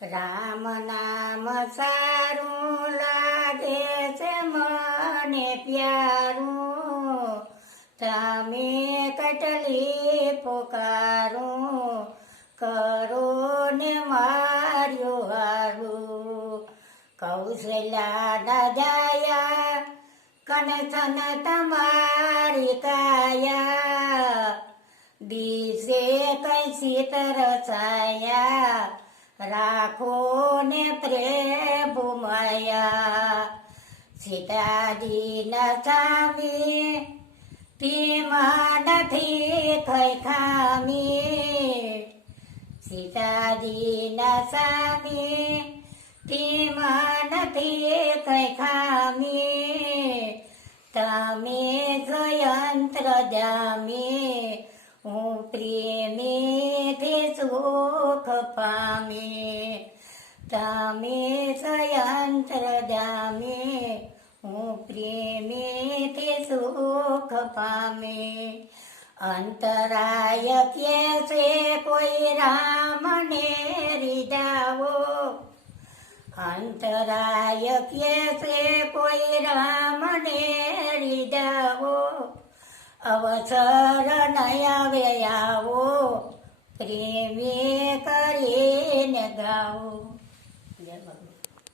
રામ નામ સારું લાગે છે મને પ્યારું, તમે કટલી પુકારું, કરો ને માર્યું હારું. કૌશલ્યા ના જાયા કનથન તમારી કાયા, દિશે કઈ શીતર છાયા, રાખો ને પ્રેમ માયા. સીતાજી ના સામી ભીમા નથી કઈ ખામી, સીતાજી ના સામી ભીમા નથી કઈ ખામી. તમે જયંત્ર જામી, હું પ્રેમીથી સુખ પામી. તમે જયંત્ર જામી, હું પ્રેમીથી સુખ પામી. અંતરાય કે છે કોઈ રામને રીઝાવો, અંતરાય કે છે કોઈ રામને રીઝાવો. અવસર નયા આવો, પ્રેમી કરીને ગાવો.